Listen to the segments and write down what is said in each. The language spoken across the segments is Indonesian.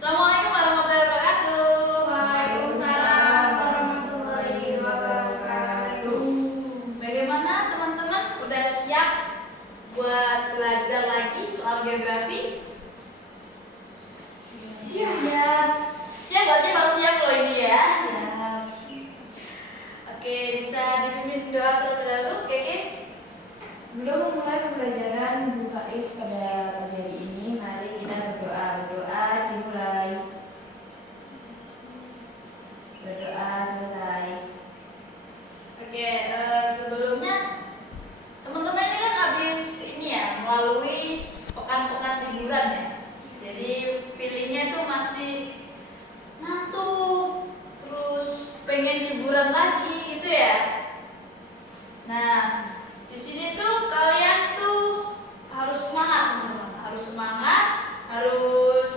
Assalamualaikum warahmatullahi wabarakatuh. Waalaikumsalam warahmatullahi wabarakatuh. Bagaimana teman-teman? Udah siap buat belajar lagi soal geografi? Siap. Siap gak sih? Baru siap loh ini ya. Siap. Oke, bisa dipimpin doa terlebih dahulu, Keke? Sebelum memulai pembelajaran Ibu Faiz pada pagi hari ini, mari kita berdoa. Berdoa dimulai. Berdoa selesai. Oke, sebelumnya teman-teman ini kan habis ini ya, melalui pekan-pekan liburan ya. Jadi feelingnya tuh masih ngantuk, terus pengen liburan lagi gitu ya. Nah, di sini tuh kalian tuh harus semangat teman-teman, harus semangat, harus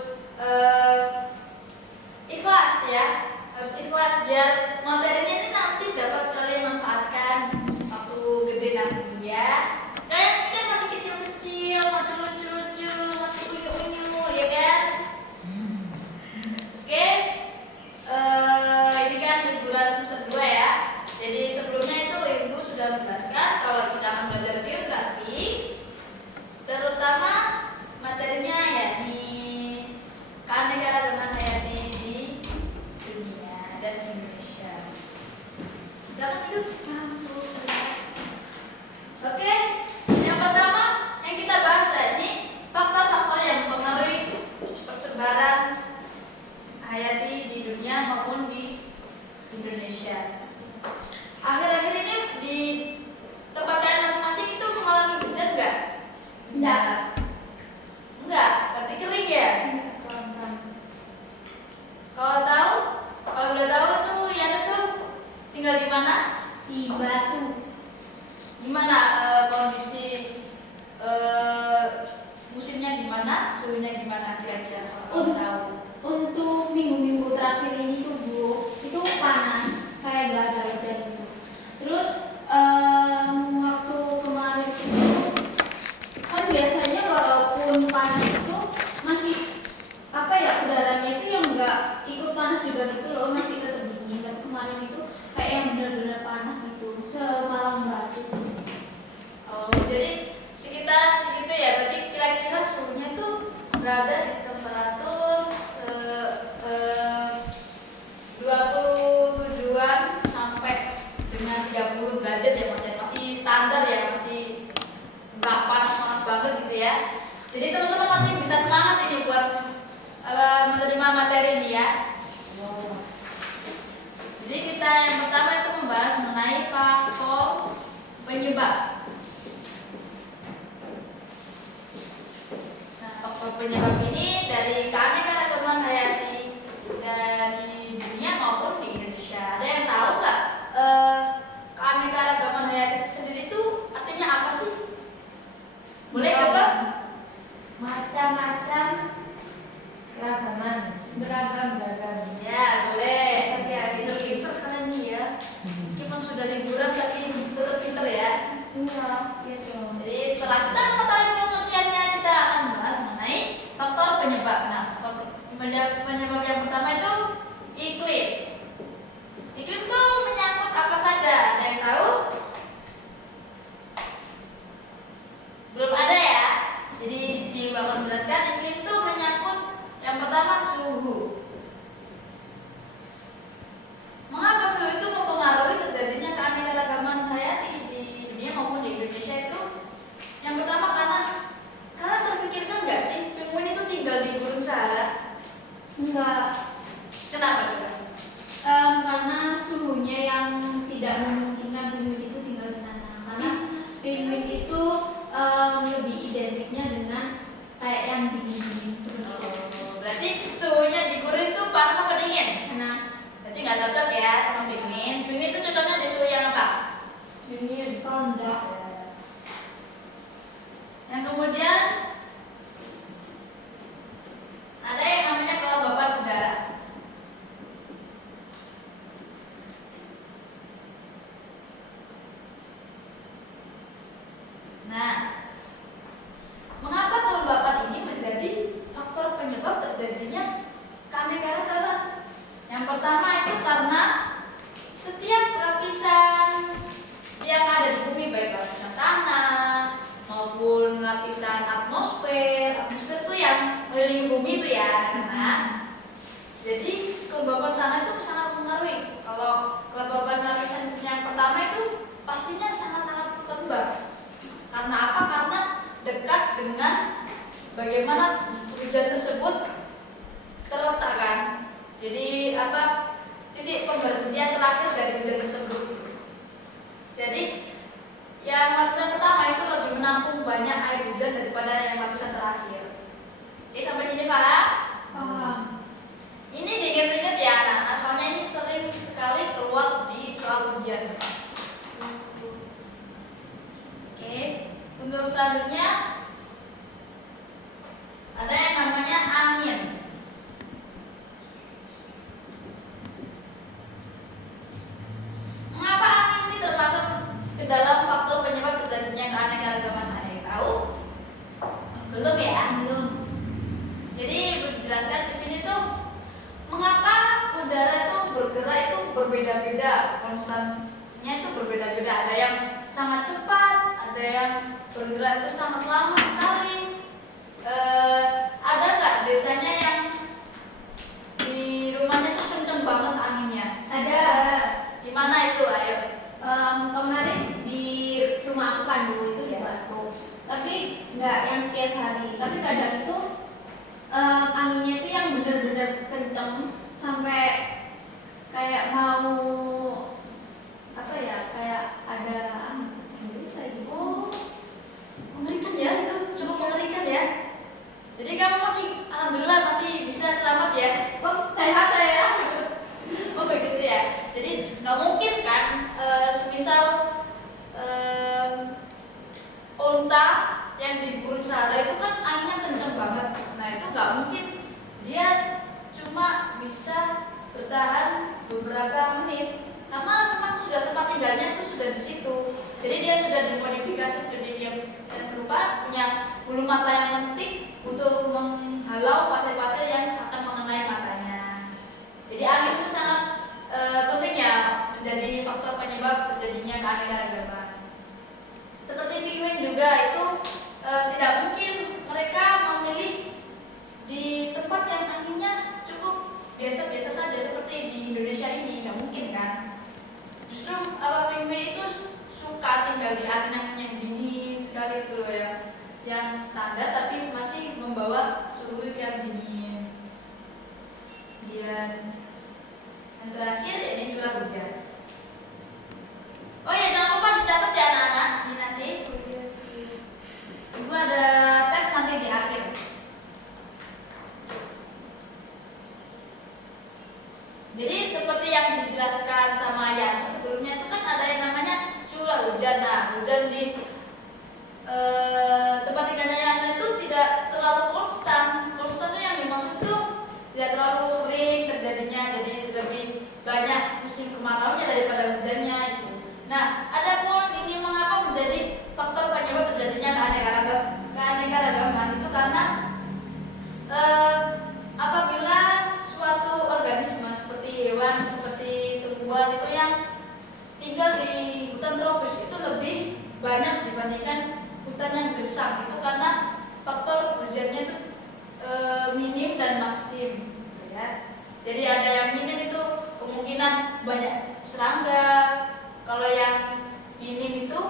ikhlas ya, harus ikhlas biar materinya ini nanti dapat kalian manfaatkan waktu gede nanti ya. Kalian kan masih kecil-kecil, masih lucu-lucu, masih unyu-unyu ya kan? Oke, ini kan liburan semester 2 ya. Jadi sebelumnya itu Ibu sudah menjelaskan kalau kita akan belajar geografi, terutama materinya yakni keanekaragaman hayati di dunia dan Indonesia. Silakan duduk. Oke, yang pertama yang kita bahas ini faktor-faktor yang mempengaruhi persebaran hayati di dunia maupun di Indonesia. Akhir-akhir ini di tempat kalian masing-masing itu mengalami hujan nggak? Enggak. Enggak, berarti kering ya? Kalau udah tahu tuh Yana tuh tinggal di mana? Di Batu. Gimana kondisi musimnya gimana? Suhunya gimana kira-kira kalau kamu tahu? Untuk minggu-minggu terakhir ini tuh Bu, itu panas kayak gak ada hujan gitu. Terus waktu kemarin itu kan biasanya walaupun panas itu masih apa ya, udaranya itu yang enggak ikut panas juga gitu loh, masih tetap dingin. Tapi kemarin itu kayak yang benar-benar panas gitu, semalam batu sih. Oh, jadi sekitar segitu ya. Berarti kira-kira suhunya tuh berada di temperatur 27-an sampai dengan 30 derajat ya, masih standar ya, masih nggak panas-panas banget gitu ya. Jadi teman-teman masih bisa semangat ini buat menerima materi ini ya. Jadi kita yang pertama itu membahas mengenai faktor penyebab. Nah, faktor penyebab ini dari keanekaragaman hayati dari dunia maupun di Indonesia. Ada yang tahu nggak keanekaragaman hayati itu sendiri itu artinya apa sih? Boleh Keke? Macam-macam ragaman, beragam. Ya, boleh. Ya, Pinter-pinter kalian nih ya. Meskipun sudah liburan tapi tetap pinter ya. Iya, iya dong. Jadi setelah kita mengetahui pengertiannya, kita akan membahas mengenai faktor penyebab. Nah, faktor penyebab yang pertama itu iklim. Iklim itu menyangkut apa saja? Ada yang tahu? Belum ada ya. Jadi di sini bakal menjelaskan iklim itu menyangkut yang pertama suhu. Mengapa suhu itu mempengaruhi terjadinya keanekaragaman hayati di dunia maupun di Indonesia itu? Yang pertama karena terpikirkan nggak sih penguin itu tinggal di gurun Sahara? Enggak. Kenapa coba? Karena suhunya yang tidak memungkinkan penguin itu tinggal di sana. Karena penguin itu lebih identiknya dengan kayak yang dingin seperti itu. Berarti suhunya di gurun itu panas apa dingin? Panas. Berarti nggak cocok ya sama penguin. Penguin itu cocoknya di suhu yang apa? Dingin. Rendah. Yang kemudian ada yang namanya kelembapan udara. Nah, mengapa kelembapan ini menjadi faktor penyebab terjadinya keanekaragaman. Yang pertama itu karena setiap lapisan yang ada di bumi, baik lapisan tanah maupun lapisan atmosfer itu yang mengelilingi bumi itu ya anak-anak. Jadi kelembapan tanah itu sangat mempengaruhi. Kalau kelembapan lapisan yang pertama itu pastinya sangat-sangat lembab. Karena apa? Karena dekat dengan bagaimana hujan tersebut terletakkan. Jadi titik pemberhentian terakhir dari hujan tersebut. Jadi yang lapisan pertama itu lebih menampung banyak air hujan daripada yang lapisan terakhir. Oke, sampai sini paham? Paham. Ini diingat-ingat ya anak-anak, soalnya ini sering sekali keluar di soal ujian. Oke, untuk selanjutnya ada yang namanya angin. Mengapa angin ini termasuk ke dalam faktor penyebab terjadinya keanekaragaman? Ada yang tahu? Belum ya? Belum. Jadi dijelaskan di sini tuh mengapa udara itu bergerak itu berbeda-beda, konstannya itu berbeda-beda. Ada yang sangat cepat, ada yang bergerak itu sangat lama sekali. Ada nggak desanya yang di rumahnya tuh kenceng banget anginnya? Ada. Di mana itu? Ayo. Kemarin di rumah aku kan dulu itu di Batu, tapi nggak yang setiap hari. Tapi kadang itu anginnya itu yang benar-benar kenceng sampai kayak mau apa ya, kayak ada angin lagi. Oh, mengerikan ya, itu cukup mengerikan ya. Jadi kamu masih, alhamdulillah masih bisa selamat ya. Oh, sehat saya. Oh begitu ya. Jadi nggak mungkin kan, semisal unta yang di gurun Sahara itu kan anginnya kenceng banget. Nah itu nggak mungkin dia cuma bisa bertahan beberapa menit, karena memang sudah tempat tinggalnya itu sudah di situ. Jadi dia sudah dimodifikasi sedemikian rupa, punya bulu mata yang lentik untuk menghalau pasir-pasir yang akan mengenai matanya. Jadi angin itu sangat penting ya, menjadi faktor penyebab terjadinya keanekaragaman. Seperti penguin juga itu tidak mungkin mereka memilih di tempat yang anginnya cukup biasa-biasa saja seperti di Indonesia ini, nggak mungkin kan. Justru penguin itu suka tinggal di angin-angin yang dingin sekali itu loh ya, yang standar tapi masih membawa suhu yang dingin. Dan yang terakhir ini curah hujan. Oh ya, jangan lupa dicatat ya anak-anak, ini nanti Ibu ada teks nanti di akhir. Jadi seperti yang dijelaskan sama Yan sebelumnya itu kan ada yang namanya curah hujan. Nah, hujan di tempat tinggalnya Yan itu tidak terlalu konstan. Konstan itu yang dimaksud itu tidak terlalu sering terjadinya, jadi lebih banyak musim kemaraunya daripada hujannya itu. Nah, adapun ini mengapa menjadi faktor penyebab terjadinya keanekaragaman itu karena apabila suatu organisme seperti hewan, seperti tumbuhan itu yang tinggal di hutan tropis itu lebih banyak dibandingkan hutan yang gersang. Itu karena faktor hujannya itu minim dan maksim, ya. Jadi ada yang minim itu kemungkinan banyak serangga. Kalau yang minim itu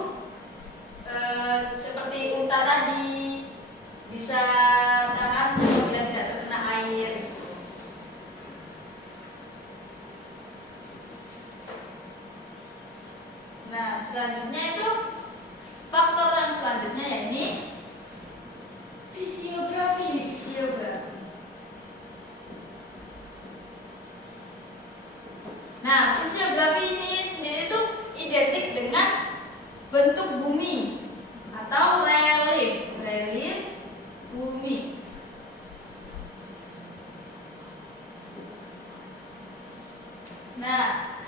seperti unta tadi bisa tahan apabila tidak terkena air. Nah, selanjutnya itu faktor yang selanjutnya yakni fisiografi. Nah, fisiografi ini sendiri itu identik dengan bentuk bumi atau relief bumi. Nah,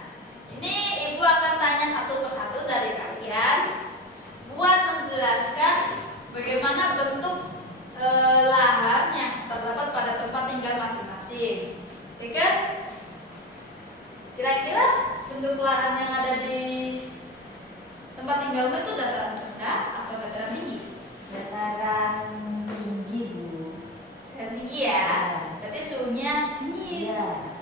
ini Ibu akan tanya satu persatu dari kalian buat menjelaskan bagaimana bentuk lahan yang terdapat pada tempat tinggal masing-masing. bentuk lahan yang ada di tempat tinggalmu itu dataran rendah atau dataran tinggi? Dataran tinggi, Bu. Dataran tinggi ya. Berarti suhunya dingin. Iya.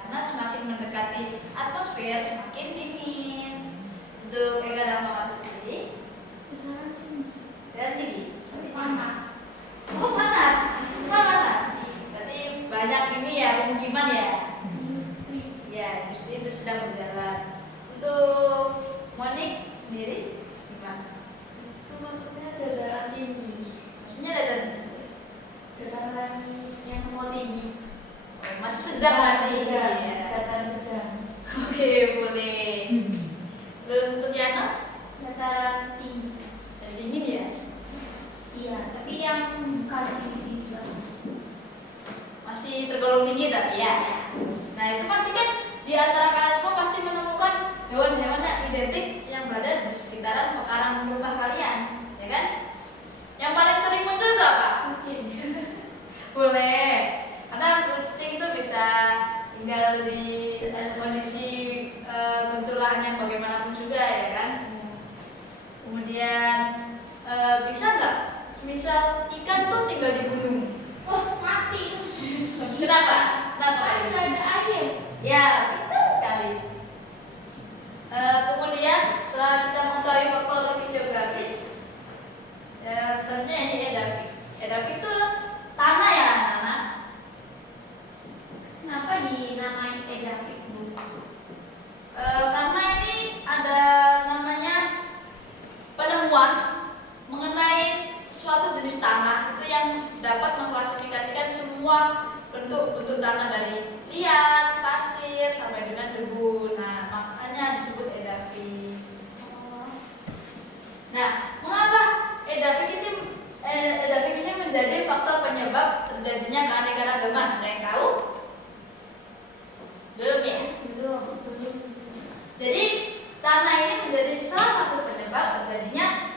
Karena semakin mendekati atmosfer semakin dingin. Untuk Eka dan Mama sendiri, dataran tinggi. Panas. Oh panas, panas. Berarti banyak ini ya pemukiman ya. Ya, industri itu sedang berjalan. Untuk Monik sendiri gimana? Itu maksudnya dataran tinggi. Maksudnya dataran tinggi. Dataran yang mau tinggi. Oh, masih sedang masih ya. Dataran sedang. Oke, boleh. Terus untuk Yana? Dataran tinggi. Dan dingin ya? Iya, tapi yang bukan tinggi banget. Masih tergolong tinggi tapi ya. Nah itu pasti kan di antara kalian semua pasti menemukan hewan-hewan yang identik yang berada di sekitaran pekarangan rumah kalian, ya kan? Yang paling sering muncul itu apa? Kucing. Boleh, karena kucing itu bisa tinggal di kondisi bentuk lahan yang bagaimanapun juga, ya kan? Kemudian bisa nggak? Misal ikan tuh tinggal di gunung. Wah, mati. Kenapa? Kenapa? Kan nggak ada air. Ya, betul sekali. Kemudian setelah kita mengetahui faktor fisiografis, tentunya ini edafik. Edafik itu tanah ya, anak-anak. Kenapa dinamai edafik, Bu? Karena ini ada namanya penemuan mengenai suatu jenis tanah itu yang dapat mengklasifikasikan semua bentuk-bentuk tanah dari liat, pasir, sampai dengan debu. Nah, makanya disebut edafik. Nah, mengapa edafik ini menjadi faktor penyebab terjadinya keanekaragaman? Ada yang tahu? Belum ya? Belum. Jadi tanah ini menjadi salah satu penyebab terjadinya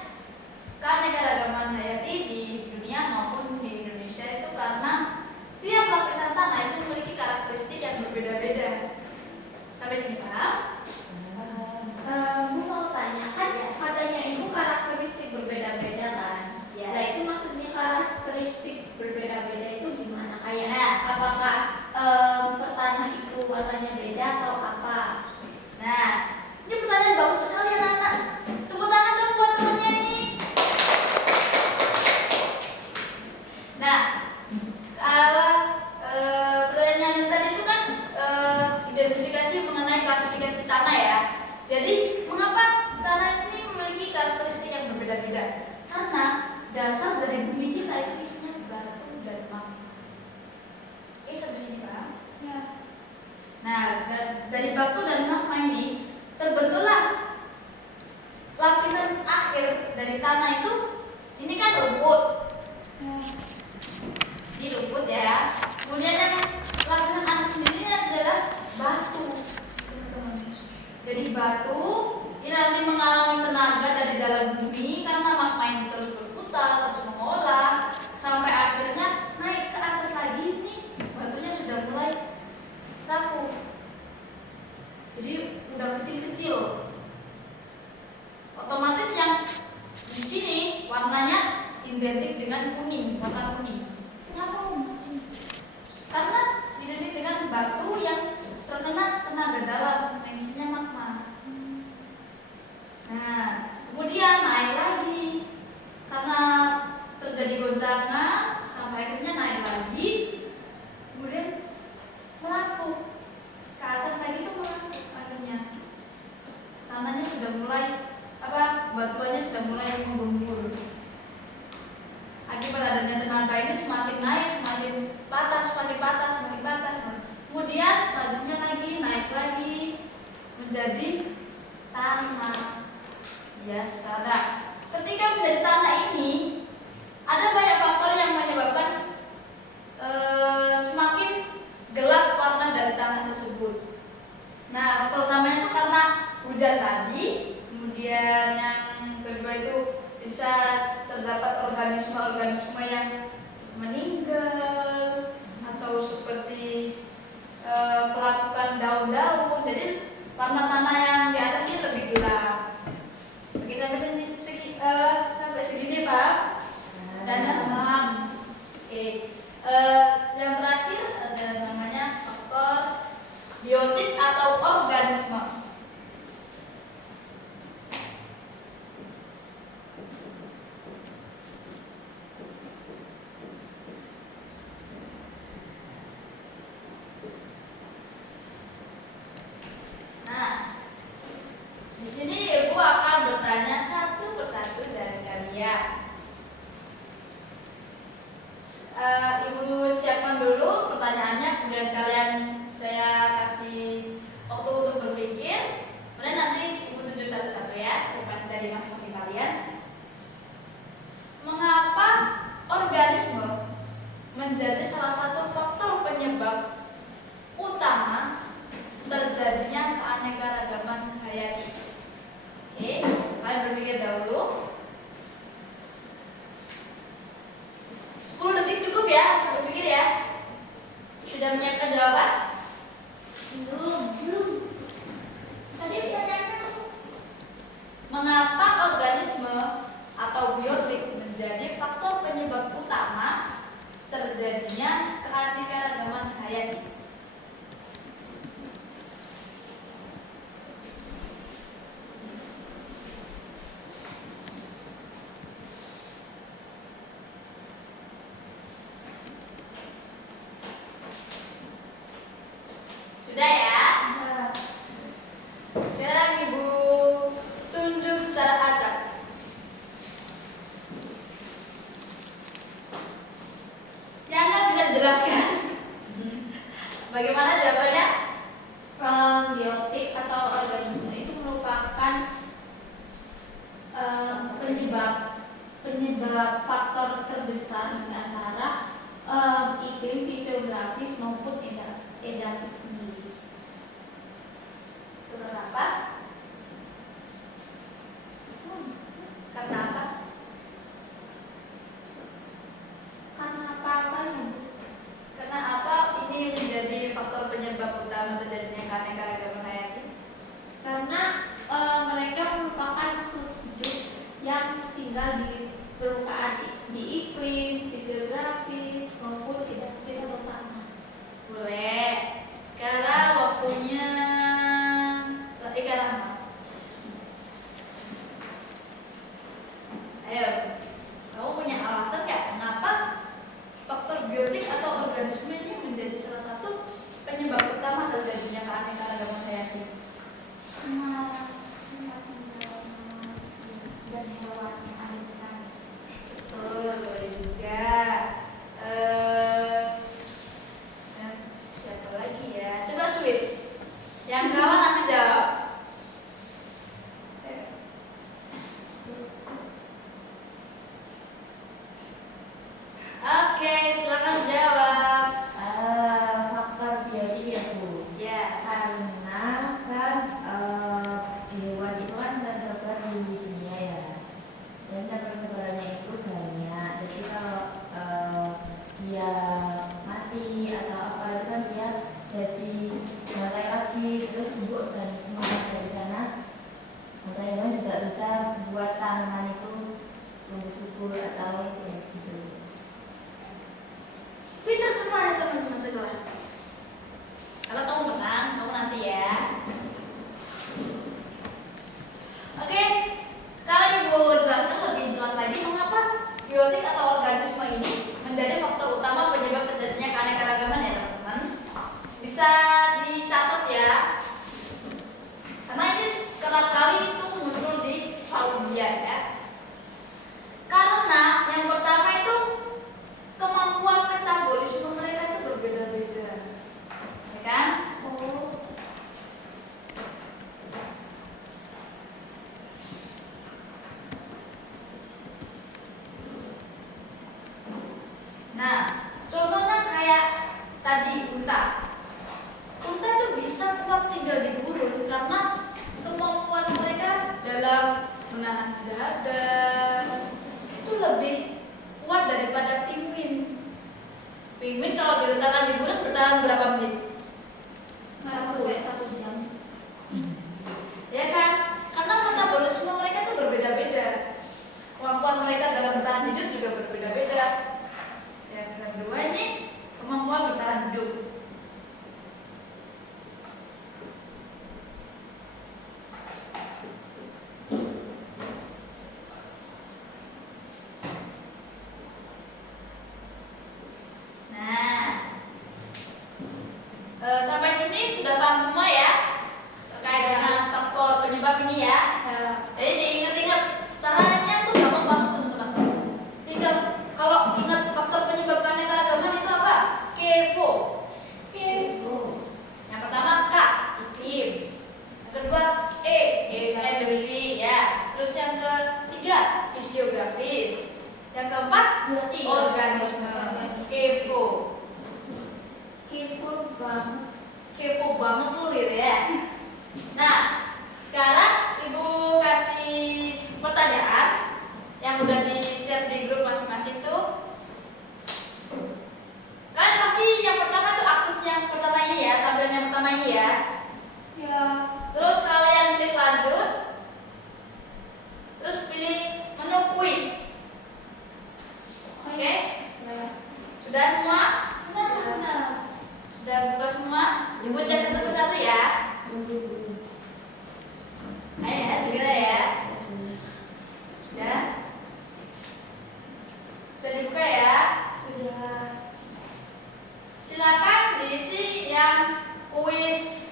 keanekaragaman hayati di dunia maupun di Indonesia itu karena tiap lapisan tanah itu memiliki karakteristik yang berbeda-beda. Sampai sini paham? Bu mau tanya, kan katanya Ibu karakteristik berbeda-beda kan? Ya. Nah itu maksudnya karakteristik berbeda-beda itu gimana? Kayak Nah. apakah pertanah itu warnanya beda atau apa? Nah, ini pertanyaan bagus sekali anak-anak. Tepuk tangan dong buat temannya ini. Nah, pertanyaan yang tadi itu kan identifikasi mengenai klasifikasi tanah ya. Jadi, mengapa tanah ini memiliki karakteristik yang berbeda-beda? Karena dasar dari bumi kita itu isinya batu dan magma. Oke, sampai sini paham? Ya. Nah, dari batu dan magma ini terbentuklah lapisan akhir dari tanah itu. Ini kan rumput. Ini rumput ya. Kemudian yang lapisan akhir sendiri adalah batu, teman-teman. Jadi batu ini nanti mengalami tenaga dari dalam bumi karena magma ini terus berputar, terus mengolah sampai akhirnya naik ke atas lagi. Nih batunya sudah mulai rapuh. Jadi udah kecil-kecil. Otomatis yang di sini warnanya identik dengan kuning, warna kuning. Kenapa kuning? Karena identik dengan batu yang terkena tenaga dalam, yang isinya magma. Nah, kemudian naik lagi karena terjadi goncangan sampai akhirnya naik lagi, kemudian melapuh ke atas lagi itu melapuh akhirnya. Tanahnya sudah mulai batuannya sudah mulai menggembur. Akibat adanya tenaga ini semakin naik, semakin patah, semakin patah, semakin patah. Kemudian selanjutnya lagi naik lagi menjadi tanah biasa. Nah, ketika menjadi tanah ini ada banyak faktor yang menyebabkan semakin gelap warna dari tanah tersebut. Nah, faktor utamanya itu karena hujan tadi, kemudian yang kedua itu bisa terdapat organisme-organisme yang meninggal atau seperti pelapukan daun-daun. Jadi yang terakhir ada namanya faktor biotik atau organisme. Nah, di sini Ibu akan bertanya satu persatu dari kalian. Ibu siapkan dulu pertanyaannya, kemudian kalian saya kasih waktu untuk berpikir. Kemudian nanti Ibu tuju satu-satu ya, bukan dari masing-masing kalian. Mengapa organisme menjadi salah satu faktor penyebab utama terjadinya keanekaragaman hayati? Oke, kalian berpikir dahulu. 10 detik cukup ya untuk berpikir ya. Sudah menyiapkan jawaban? Belum. Tadi pertanyaannya mengapa organisme atau biotik menjadi faktor penyebab utama terjadinya keanekaragaman hayati? Sudah ya? Sekarang Ibu tunjuk secara acak. Yana bisa dijelaskan bagaimana jawabannya? Biotik atau organisme itu merupakan penyebab faktor terbesar di antara iklim fisiografis maupun edafik sendiri. Kenapa? Karena apa? Karena apa-apanya? Karena apa ini menjadi faktor penyebab utama terjadinya keanekaragaman hayati? Karena mereka merupakan makhluk hidup yang tinggal di permukaan di iklim fisiografis maupun edafik atau tanah. Boleh. Sekarang waktunya Ika Rahma. Ayo, kamu punya alasan nggak kenapa faktor biotik atau organisme ini menjadi salah satu penyebab utama terjadinya keanekaragaman hayati? Karena tempat tinggal manusia dan hewan yang ada di tanah. Betul, boleh juga. Siapa lagi ya? Coba Sweet. Yang kawan nanti jawab. Oke, silakan jawab. Faktor biotik ya Bu. Ya. Karena kan hewan itu kan tersebar di dunia ya, dan tersebarannya itu banyak. Jadi kalau dia mati atau apa itu kan dia jadi bantai lagi, terus tumbuh organisme dari sana. Maka hewan juga bisa buat tanaman itu tumbuh subur atau kayak gitu. Pinter semuanya teman-teman sekelas. Kalau kamu menang, kamu nanti ya. Oke, sekarang Ibu jelaskan lebih jelas lagi mengapa biotik atau organisme ini menjadi faktor utama penyebab terjadinya keanekaragaman ya teman-teman. Bisa dicatat ya. Karena ini kerap kali itu muncul di soal ujian ya. Karena yang pertama itu kemampuan metabolisme mereka itu berbeda-beda, ya kan? Nah, contohnya kayak tadi unta. Unta itu bisa kuat tinggal di gurun karena kemampuan mereka dalam menahan dahaga itu lebih kuat daripada penguin. Penguin kalau diletakkan di gurun bertahan berapa menit? Sampai 1 jam. Ya kan? Karena metabolisme mereka itu berbeda-beda. Kemampuan mereka dalam bertahan hidup juga berbeda-beda. Yang kedua ini ini ya. Jadi diingat-ingat caranya tuh gampang banget teman-teman. Tinggal kalau ingat faktor penyebab keanekaragaman itu apa? Kevo. Yang pertama K, iklim. Yang kedua energi ya. Terus yang ketiga fisiografis. Yang keempat organisme. Kevo. Kepo banget lu ya. Nah, sekarang Ibu kasih pertanyaan yang udah di-share di grup masing-masing tuh. Kan pasti yang pertama tuh akses yang pertama ini ya, tampilan yang pertama ini ya. Terus kalian klik lanjut. Terus pilih menu quiz. Oke? Sudah semua? Sudah buka semua? Ibu cek satu persatu ya. Ayo ya, segera ya. Sudah? Sudah dibuka ya? Sudah. Silakan diisi yang kuis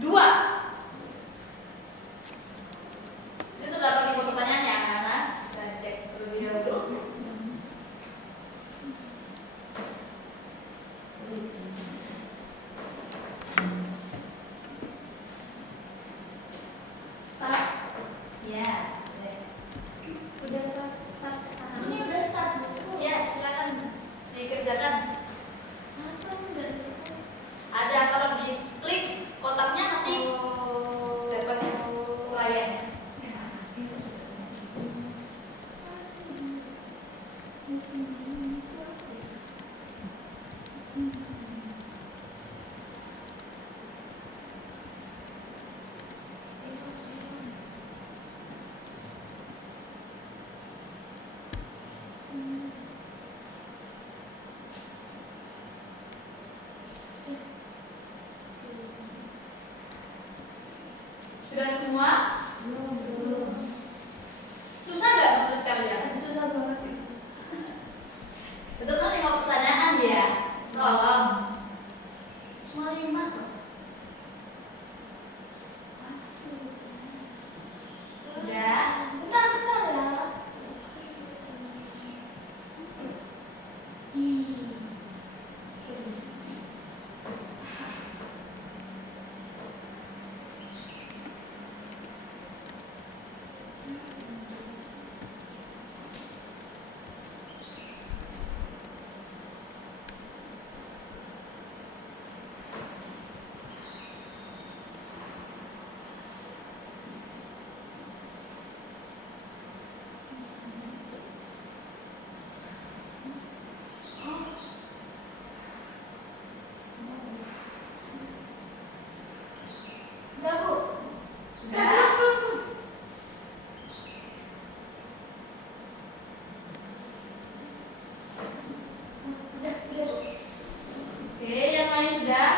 2. Itu terdapat 5 pertanyaan ya, anak-anak. Bisa cek terlebih dahulu. Ya, Udah start sekarang. ini udah start. Ya, silakan dikerjakan. Ada kalau diklik kotaknya nanti dapat uraiannya. Sudah semua? Susah nggak menurut kalian? Susah banget. Betul kan 5 pertanyaan ya? Tolong. Cuma 5 kok. Sudah? Bentar ya. Sudah, Bu? Sudah? Oke, yang lain sudah?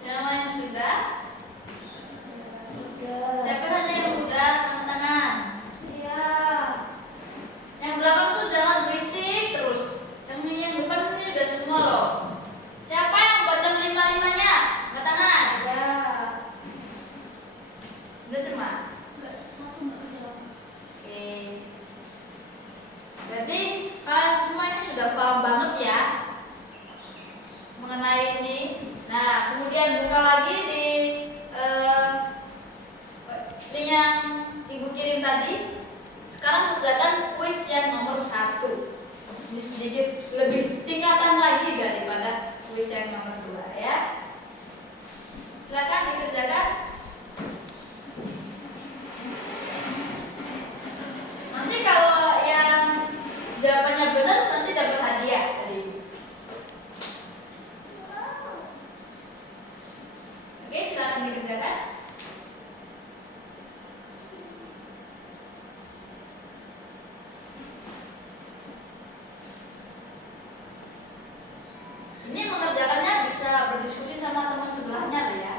Yang lain sudah? Siapa saja yang udah angkat tangan? Iya. Yang belakang tuh jangan berisik terus. Yang depan ini udah semua loh. Siapa yang benar 5-5-nya? Angkat tangan. Ya. Udah semua? Oke. Berarti kalian semua ini sudah paham banget ya mengenai ini. Nah, kemudian buka lagi di link yang Ibu kirim tadi. Sekarang kerjakan kuis yang nomor 1. Ini sedikit lebih tingkatan lagi daripada kuis yang nomor 2 ya. Silakan dikerjakan. Nanti kalau yang jawabannya benar nanti dapat hadiah dari Ibu. Oke, silakan dikerjakan. Ini mengerjakannya bisa berdiskusi sama teman sebelahnya loh ya.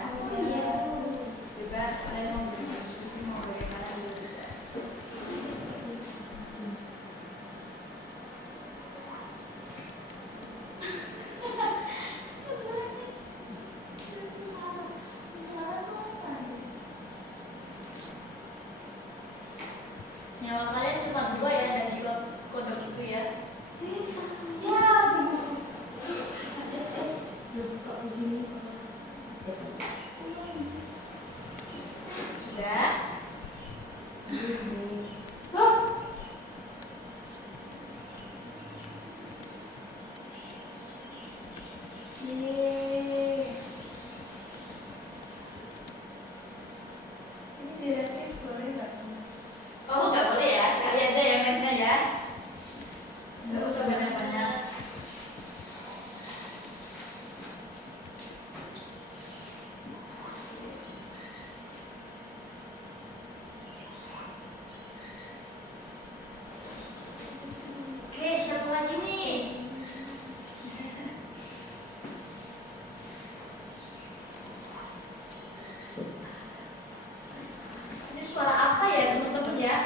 Bebas. tugas, kalian mau berdiskusi mau bagaimana di tugas. Nyawa kalian cuma 2 ya dari kodok itu ya. Ya, kok begini? Sudah? Oh, Yeay. Ini direktif boleh nggak? Oh nggak boleh ya, sekali aja ya mainnya ya. Nggak usah banyak-banyak. Oke, siapa lagi nih? Ini suara apa ya teman-teman ya?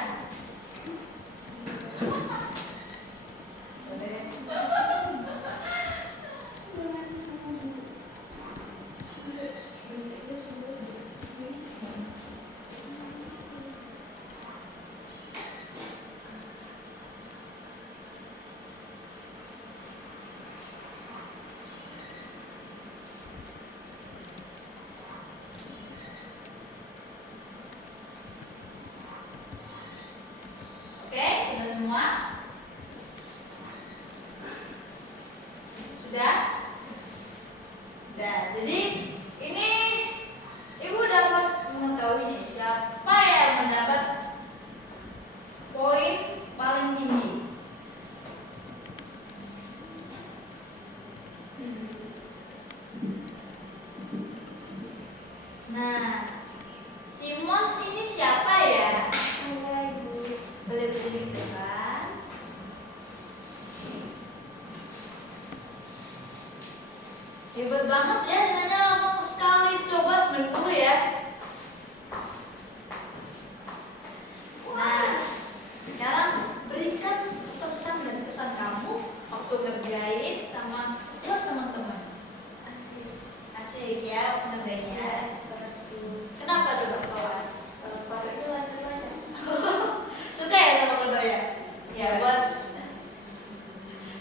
Oke, sudah semua? Sudah? Sudah. Jadi ini Ibu dapat mengetahui nih siapa yang mendapat poin paling tinggi. Nah, Cimons ini siapa ya? Saya Ibu. Boleh berdiri kan? Hebat banget ya, nilainya langsung sekali coba 90 ya. Nah, sekarang berikan pesan dan kesan kamu waktu ngerjain sama buat teman-teman. Asik. Asik ya ngerjainnya. Ya, seperti Kenapa coba kelas? kalau paru itu lancar-lancar. Suka ya sama kedua ya? Ya buat.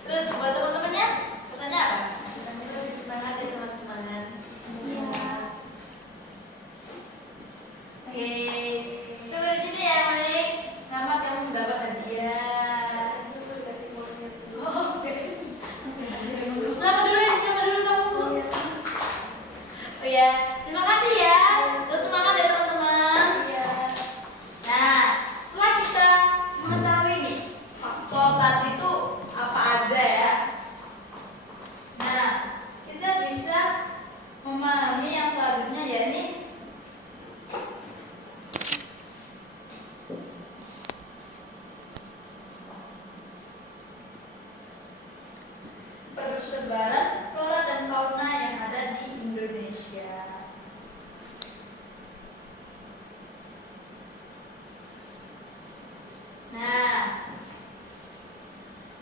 Terus buat teman-temannya pesannya apa? Pesannya lebih semangat ya teman-teman. iya. Oke, tunggu di sini ya Manik. Selamat kamu mendapat hadiah. Itu udah dikasih pulsnya dulu. Oh, oke. Selamat dulu ya, selamat dulu kamu. Iya. Oh ya, terima kasih ya. Terus semangat ya teman-teman. Iya. Nah, setelah kita mengetahui nih faktor tadi itu apa aja ya. Nah, kita bisa memahami yang selanjutnya yakni persebaran flora dan fauna yang ada di Indonesia. Nah,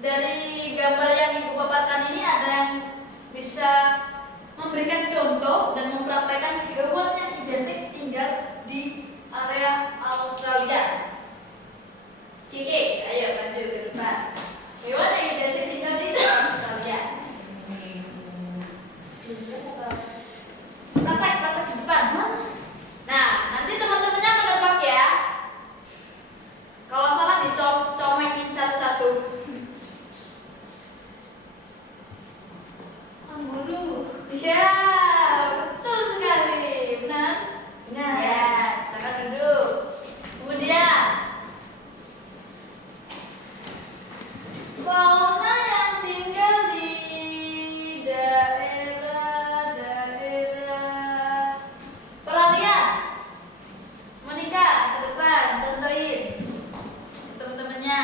dari gambar yang Ibu paparkan ini ada yang bisa memberikan contoh dan mempraktekkan hewan yang identik tinggal di area Australia. Kiki, ayo maju ke depan. Hewan yang identik tinggal di Australia. Praktek di depan. Nah, nanti teman-temannya menebak ya. Kalau salah dicomekin satu-satu. Kanguru. Ya, betul sekali. Benar? Benar. Ya, silakan duduk. Kemudian fauna yang tinggal di daerah peralihan. Monika, ke depan, contohin teman-temannya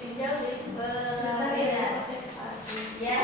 tinggal di Sebentar ya, peralihan. pakai sepatu. Ya.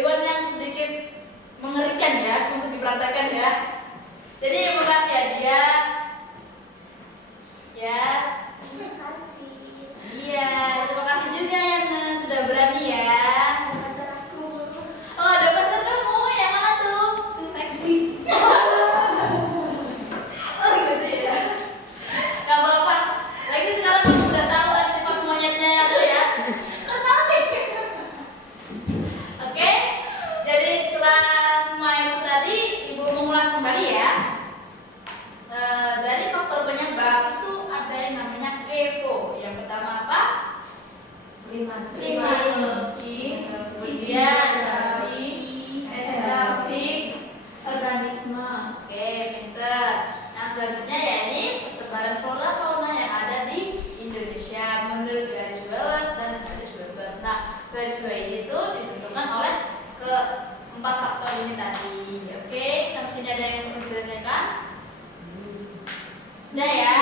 hewan yang sedikit mengerikan ya untuk diperhatikan ya. Jadi terima kasih ya dia. Ya. Terima kasih. Iya, terima kasih juga yang sudah berani ya. Pacar aku. Oh, ada pacar kamu yang mana tuh? Lexi. Oh gitu ya. Gak apa-apa. Lexi sekarang kamu udah tahu kan sifat monyetnya yang ada ya. Oke. Jadi setelah semua itu tadi Ibu mengulas kembali ya. Dari faktor penyebab itu ada yang namanya EVO. Yang pertama apa? Klimatik. Kemudian dari Grafik. Organisme. Oke, pinter. Yang selanjutnya ya ini persebaran flora fauna yang ada di Indonesia menurut garis bawah dan garis bawah. Nah, garis bawah ini tuh ditentukan oleh keempat faktor ini tadi. Oke, sampai sini ada yang perlu ditanyakan? Sudah ya.